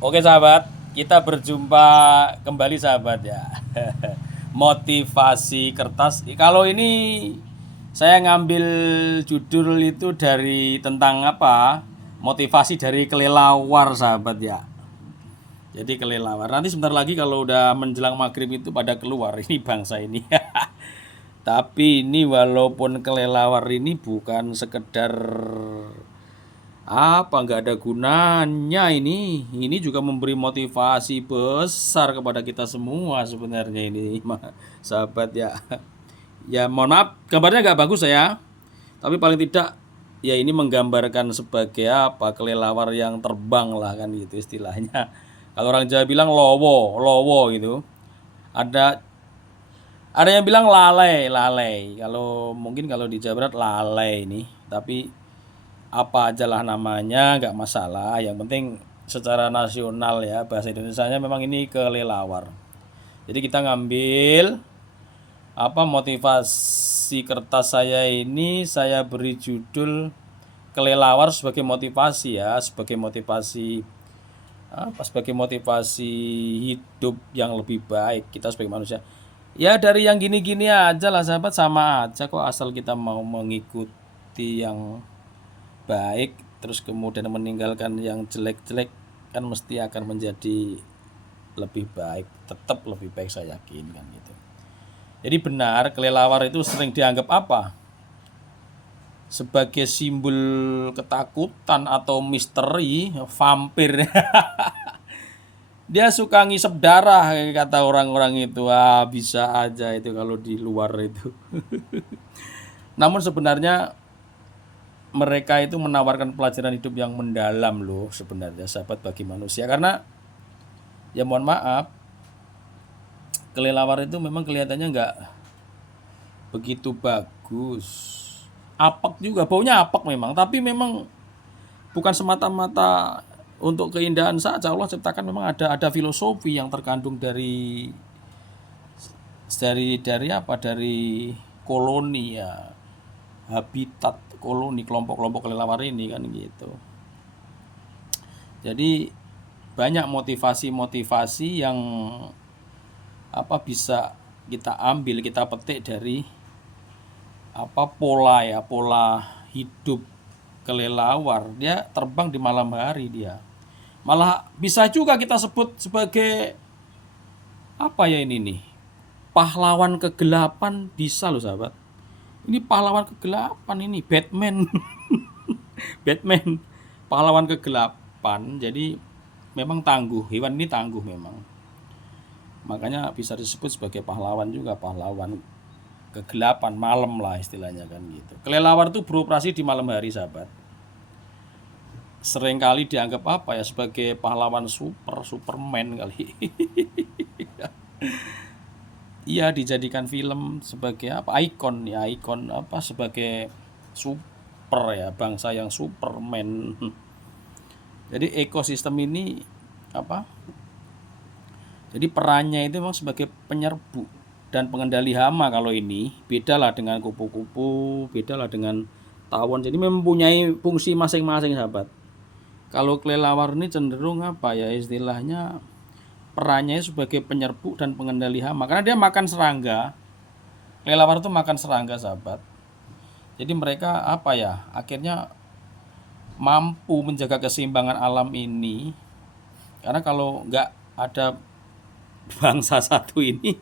Oke sahabat, kita berjumpa kembali sahabat ya. Motivasi kertas. Kalau ini saya ngambil judul itu dari tentang apa? Motivasi dari kelelawar sahabat ya. Jadi kelelawar. Nanti sebentar lagi kalau udah menjelang maghrib itu pada keluar ini bangsa ini. Tapi ini walaupun kelelawar ini bukan sekedar apa nggak ada gunanya ini juga memberi motivasi besar kepada kita semua sebenarnya ini sahabat ya. Ya mohon maaf gambarnya nggak bagus saya, tapi paling tidak ya ini menggambarkan sebagai apa kelelawar yang terbang lah kan gitu istilahnya. Kalau orang Jawa bilang lowo lowo gitu. Ada yang bilang lalai lalai, kalau mungkin kalau di Jawa Barat lalai ini, tapi apa aja lah namanya nggak masalah, yang penting secara nasional ya bahasa Indonesianya memang ini kelelawar. Jadi kita ngambil apa motivasi kertas saya ini, saya beri judul kelelawar sebagai motivasi ya, sebagai motivasi apa, sebagai motivasi hidup yang lebih baik kita sebagai manusia. Ya dari yang gini-gini aja lah sahabat, sama aja kok asal kita mau mengikuti yang baik terus kemudian meninggalkan yang jelek-jelek, kan mesti akan menjadi lebih baik, tetap lebih baik saya yakin kan gitu. Jadi benar kelelawar itu sering dianggap apa? Sebagai simbol ketakutan atau misteri, vampir. Dia suka ngisep darah kata orang-orang itu. Ah, bisa aja itu kalau di luar itu. Namun sebenarnya mereka itu menawarkan pelajaran hidup yang mendalam loh sebenarnya sahabat bagi manusia, karena ya mohon maaf kelelawar itu memang kelihatannya nggak begitu bagus, apek juga, baunya apek memang, tapi memang bukan semata-mata untuk keindahan saja. Allah ciptakan memang ada filosofi yang terkandung dari apa, dari koloni ya, habitat koloni kelompok-kelompok kelelawar ini kan gitu. Jadi banyak motivasi-motivasi yang apa bisa kita ambil, kita petik dari apa pola hidup kelelawar. Dia terbang di malam hari, dia malah bisa juga kita sebut sebagai apa ya, ini nih pahlawan kegelapan bisa loh sahabat. Ini pahlawan kegelapan, ini Batman. Batman pahlawan kegelapan. Jadi memang tangguh, hewan ini tangguh memang, makanya bisa disebut sebagai pahlawan juga, pahlawan kegelapan malam lah istilahnya kan gitu. Kelelawar itu beroperasi di malam hari sahabat, seringkali dianggap apa ya, sebagai pahlawan Superman kali. Iya, dijadikan film sebagai apa, ikon ya, ikon apa, sebagai super ya, bangsa yang Superman. Jadi ekosistem ini apa, jadi perannya itu memang sebagai penyerbu dan pengendali hama. Kalau ini beda lah dengan kupu-kupu, beda lah dengan tawon, jadi mempunyai fungsi masing-masing sahabat. Kalau kelelawar ini cenderung apa ya istilahnya, perannya sebagai penyerbu dan pengendali hama, karena dia makan serangga. Kelelawar itu makan serangga sahabat. Jadi mereka apa ya, akhirnya mampu menjaga keseimbangan alam ini, karena kalau nggak ada bangsa satu ini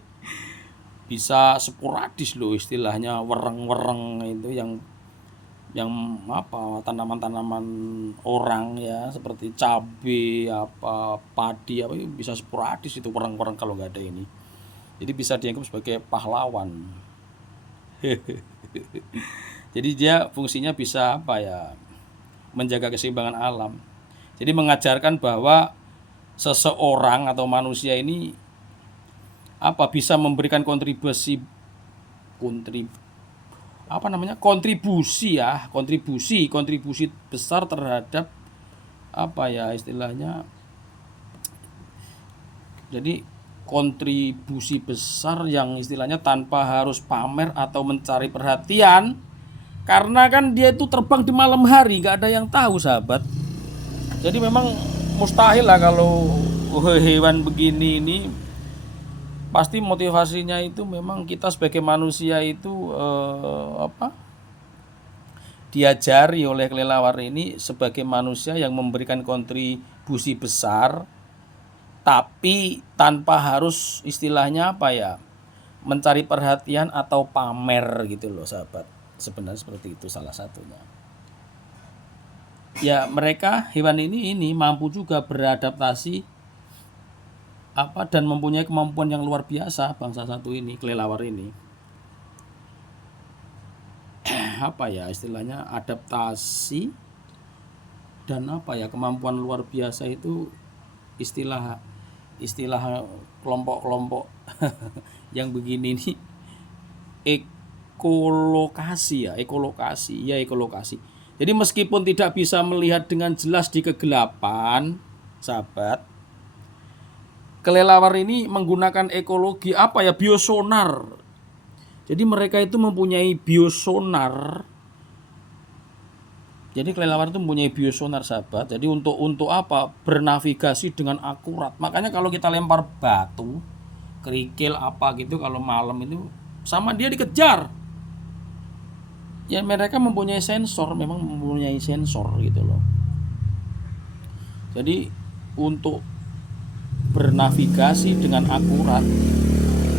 bisa sporadis loh istilahnya, wereng-wereng itu yang apa, tanaman-tanaman orang ya, seperti cabai apa, padi apa, bisa sporadis itu wereng-wereng kalau nggak ada ini. Jadi bisa dianggap sebagai pahlawan. Jadi dia fungsinya bisa apa ya, menjaga keseimbangan alam. Jadi mengajarkan bahwa seseorang atau manusia ini apa, bisa memberikan kontribusi besar terhadap apa ya istilahnya, jadi kontribusi besar yang istilahnya tanpa harus pamer atau mencari perhatian, karena kan dia itu terbang di malam hari, nggak ada yang tahu sahabat. Jadi memang mustahil lah kalau hewan begini ini pasti motivasinya itu memang kita sebagai manusia itu diajari oleh kelelawar ini sebagai manusia yang memberikan kontribusi besar, tapi tanpa harus istilahnya apa ya, mencari perhatian atau pamer gitu loh sahabat. Sebenarnya seperti itu salah satunya. Ya mereka hewan ini mampu juga beradaptasi dan mempunyai kemampuan yang luar biasa bangsa satu ini, kelelawar ini. Apa ya istilahnya, adaptasi dan kemampuan luar biasa itu istilah kelompok-kelompok yang begini nih, ekolokasi. Jadi meskipun tidak bisa melihat dengan jelas di kegelapan, sahabat, kelelawar ini menggunakan ekologi biosonar. Jadi mereka itu mempunyai biosonar. Jadi kelelawar itu mempunyai biosonar, sahabat. Jadi untuk bernavigasi dengan akurat. Makanya kalau kita lempar batu, kerikil gitu kalau malam itu sama dia dikejar. Ya mereka mempunyai sensor gitu loh. Jadi untuk bernavigasi dengan akurat.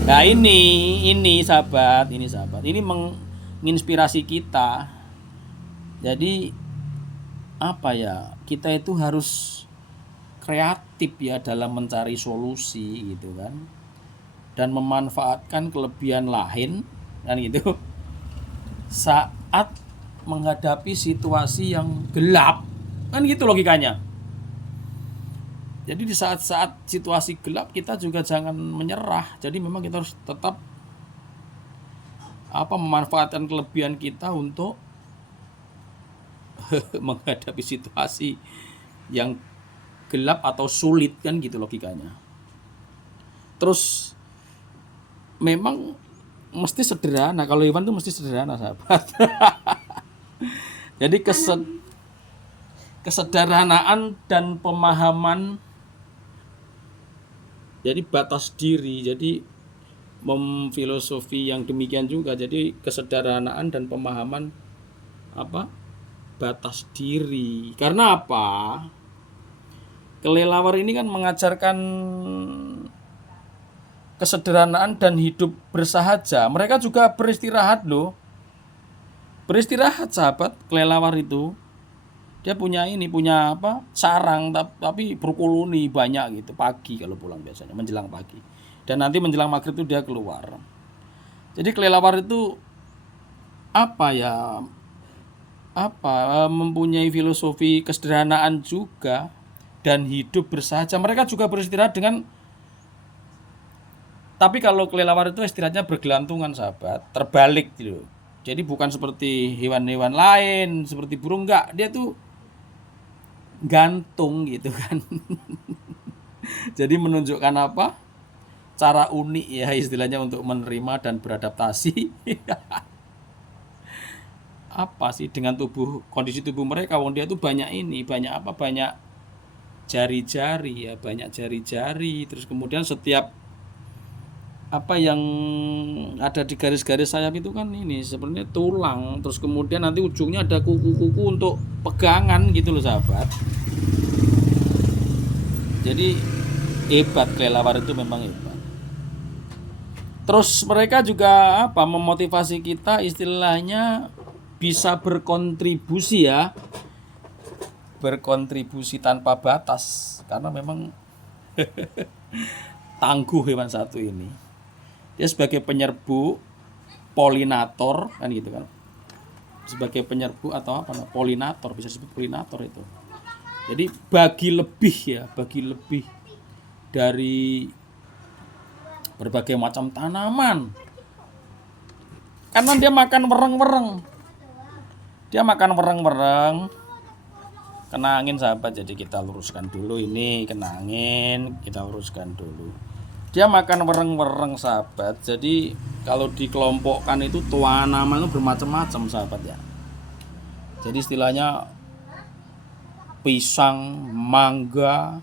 Nah ini sahabat, ini menginspirasi kita. Jadi kita itu harus kreatif ya dalam mencari solusi gitu kan, dan memanfaatkan kelebihan lain kan gitu saat menghadapi situasi yang gelap kan gitu logikanya. Jadi di saat-saat situasi gelap kita juga jangan menyerah. Jadi memang kita harus tetap memanfaatkan kelebihan kita untuk menghadapi situasi yang gelap atau sulit kan gitu logikanya. Terus memang mesti sederhana, kalau hewan itu mesti sederhana sahabat. Jadi kesederhanaan dan pemahaman, jadi batas diri, jadi filosofi yang demikian juga. Jadi kesederhanaan dan pemahaman batas diri. Karena apa? Kelelawar ini kan mengajarkan kesederhanaan dan hidup bersahaja. Mereka juga beristirahat loh. Beristirahat sahabat, kelelawar itu. Dia punya sarang tapi berkoloni banyak gitu pagi kalau pulang, biasanya menjelang pagi, dan nanti menjelang maghrib itu dia keluar. Jadi kelelawar itu mempunyai filosofi kesederhanaan juga dan hidup bersahaja. Mereka juga beristirahat tapi kalau kelelawar itu istirahatnya bergelantungan sahabat, terbalik gitu. Jadi bukan seperti hewan-hewan lain seperti burung, enggak, dia tuh gantung gitu kan. Jadi menunjukkan cara unik ya istilahnya untuk menerima dan beradaptasi dengan kondisi tubuh mereka. Dia tuh banyak jari-jari ya, banyak jari-jari. Terus kemudian setiap yang ada di garis-garis sayap itu kan sebenarnya tulang. Terus kemudian nanti ujungnya ada kuku-kuku untuk pegangan gitu loh sahabat. Jadi hebat, kelelawar itu memang hebat. Terus mereka juga memotivasi kita, istilahnya bisa berkontribusi ya. Berkontribusi tanpa batas, karena memang tangguh hewan satu ini. Dia sebagai penyerbu, polinator kan gitu kan. Sebagai penyerbu atau polinator, bisa disebut polinator itu. Jadi bagi lebih dari berbagai macam tanaman. Karena dia makan wereng-wereng. Kena angin sahabat, jadi kita luruskan dulu ini, kena angin, kita luruskan dulu. Dia makan wereng-wereng sahabat. Jadi kalau dikelompokkan itu tanaman itu bermacam-macam sahabat ya. Jadi istilahnya pisang, mangga,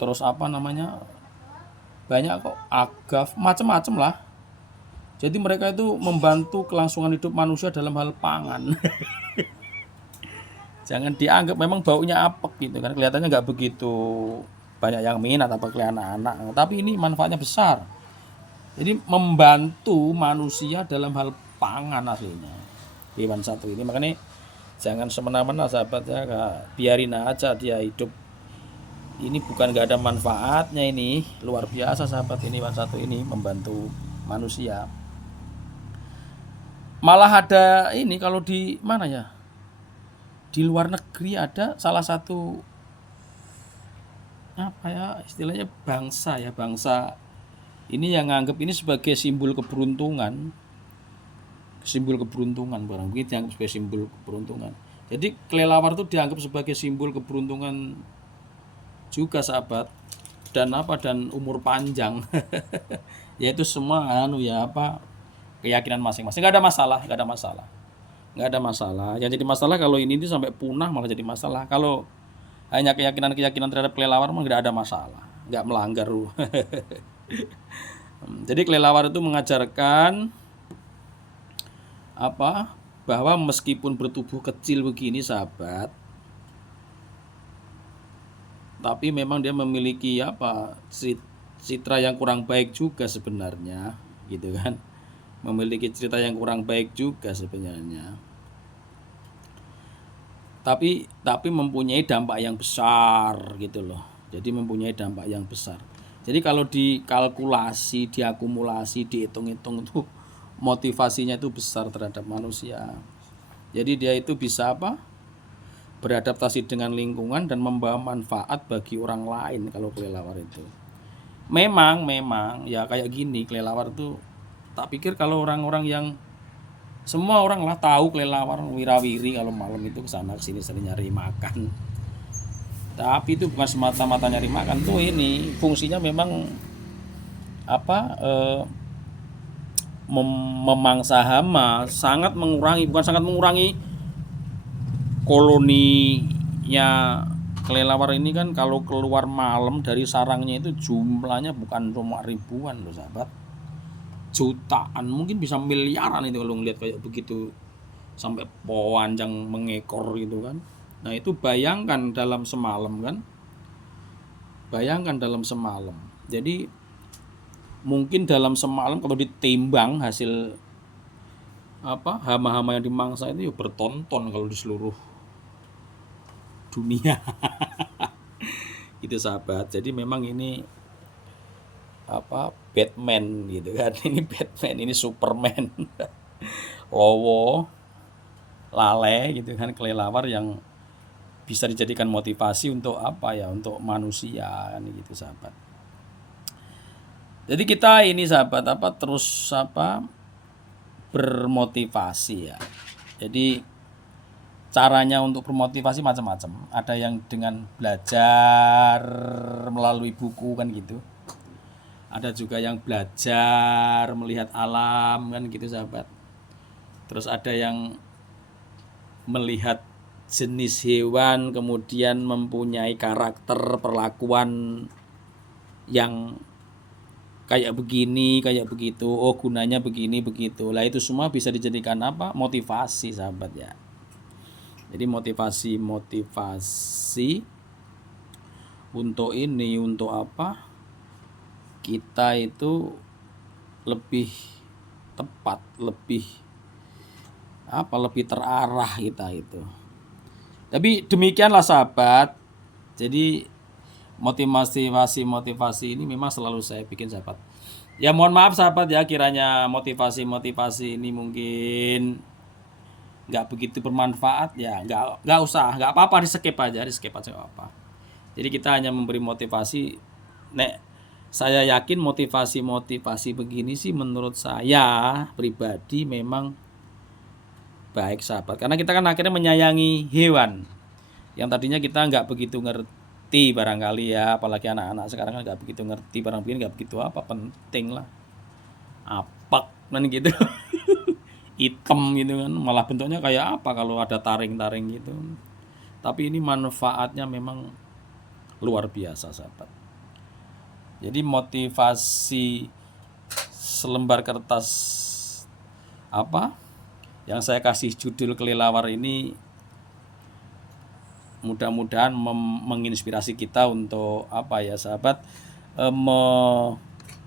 terus apa namanya, banyak kok, agave, macam-macam lah. Jadi mereka itu membantu kelangsungan hidup manusia dalam hal pangan. Jangan dianggap memang baunya apek gitu kan, kelihatannya nggak begitu banyak yang minat apa anak-anak, tapi ini manfaatnya besar. Jadi membantu manusia dalam hal pangan aslinya hewan satu ini. Makanya jangan semena-mena sahabat ya, biarin aja dia hidup. Ini bukan nggak ada manfaatnya, ini luar biasa sahabat. Ini hewan satu ini membantu manusia. Malah ada ini kalau di mana ya, di luar negeri ada salah satu apa ya istilahnya, bangsa ya, bangsa ini yang nganggap ini sebagai simbol keberuntungan, barang begitu dianggap sebagai simbol keberuntungan. Jadi kelelawar itu dianggap sebagai simbol keberuntungan juga sahabat, dan umur panjang. Yaitu semua keyakinan masing-masing. Nggak ada masalah. Yang jadi masalah kalau ini sampai punah malah jadi masalah. Kalau hanya keyakinan terhadap kelelawar mah nggak ada masalah, nggak melanggar. Jadi kelelawar itu mengajarkan bahwa meskipun bertubuh kecil begini sahabat, tapi memang dia memiliki citra yang kurang baik juga sebenarnya, gitu kan. Memiliki cerita yang kurang baik juga sebenarnya. Tapi mempunyai dampak yang besar gitu loh. Jadi mempunyai dampak yang besar. Jadi kalau dikalkulasi, diakumulasi, dihitung-hitung itu motivasinya itu besar terhadap manusia. Jadi dia itu bisa beradaptasi dengan lingkungan dan membawa manfaat bagi orang lain kalau kelelawar itu. Memang ya kayak gini, kelelawar itu tak pikir kalau orang-orang yang semua orang lah tahu kelelawar wirawiri kalau malam itu kesana kesini sering nyari makan. Tapi itu bukan semata-mata nyari makan tuh, ini fungsinya memang memangsa hama, bukan sangat mengurangi koloninya kelelawar ini kan. Kalau keluar malam dari sarangnya itu jumlahnya bukan cuma ribuan loh sahabat, jutaan, mungkin bisa miliaran itu kalau ngeliat kayak begitu, sampai panjang mengekor gitu kan. Nah itu bayangkan dalam semalam kan, jadi mungkin dalam semalam kalau ditimbang hasil hama-hama yang dimangsa itu ya bertonton kalau di seluruh dunia. Itu sahabat. Jadi memang ini Batman gitu kan. Ini Batman, ini Superman. Lowo, lale gitu kan, kelelawar yang bisa dijadikan motivasi untuk untuk manusia kan gitu sahabat. Jadi kita ini sahabat terus bermotivasi ya. Jadi caranya untuk bermotivasi macam-macam. Ada yang dengan belajar melalui buku kan gitu. Ada juga yang belajar melihat alam kan gitu sahabat. Terus ada yang melihat jenis hewan kemudian mempunyai karakter perlakuan yang kayak begini, kayak begitu. Oh, gunanya begini, begitu. Lah itu semua bisa dijadikan motivasi sahabat ya. Jadi motivasi untuk kita itu lebih tepat, lebih terarah kita itu. Tapi demikianlah sahabat. Jadi motivasi ini memang selalu saya bikin sahabat. Ya mohon maaf sahabat ya, kiranya motivasi ini mungkin nggak begitu bermanfaat ya, nggak usah, nggak apa-apa, di skip aja apa. Jadi kita hanya memberi motivasi. Saya yakin motivasi begini sih menurut saya pribadi memang baik sahabat, karena kita kan akhirnya menyayangi hewan yang tadinya kita nggak begitu ngerti barangkali ya, apalagi anak-anak sekarang kan nggak begitu ngerti barang begini, nggak begitu penting lah kan gitu. Hitam gitu kan, malah bentuknya kayak kalau ada taring-taring gitu. tapi ini manfaatnya memang luar biasa sahabat. Jadi motivasi selembar kertas apa yang saya kasih judul kelelawar ini mudah-mudahan menginspirasi kita untuk apa ya sahabat,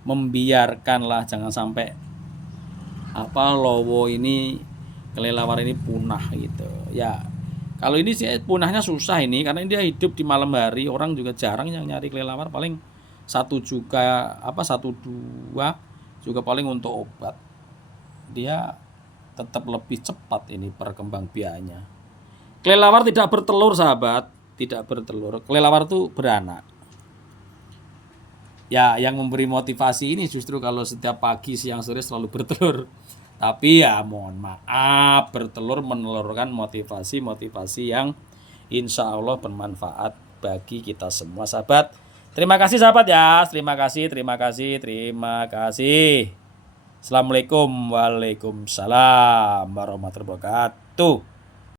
membiarkanlah jangan sampai apa lowo ini, kelelawar ini punah gitu ya. Kalau ini sih punahnya susah ini karena dia hidup di malam hari, orang juga jarang yang nyari kelelawar, paling satu juga apa satu dua juga paling untuk obat. Dia tetap lebih cepat ini perkembangbiakannya. Kelelawar tidak bertelur sahabat, tidak bertelur. Kelelawar itu beranak. Ya, yang memberi motivasi ini justru kalau setiap pagi, siang, sore selalu bertelur. Tapi ya mohon maaf, bertelur menelurkan motivasi-motivasi yang insya Allah bermanfaat bagi kita semua sahabat. Terima kasih sahabat ya, terima kasih. Assalamualaikum, waalaikumsalam warahmatullahi wabarakatuh.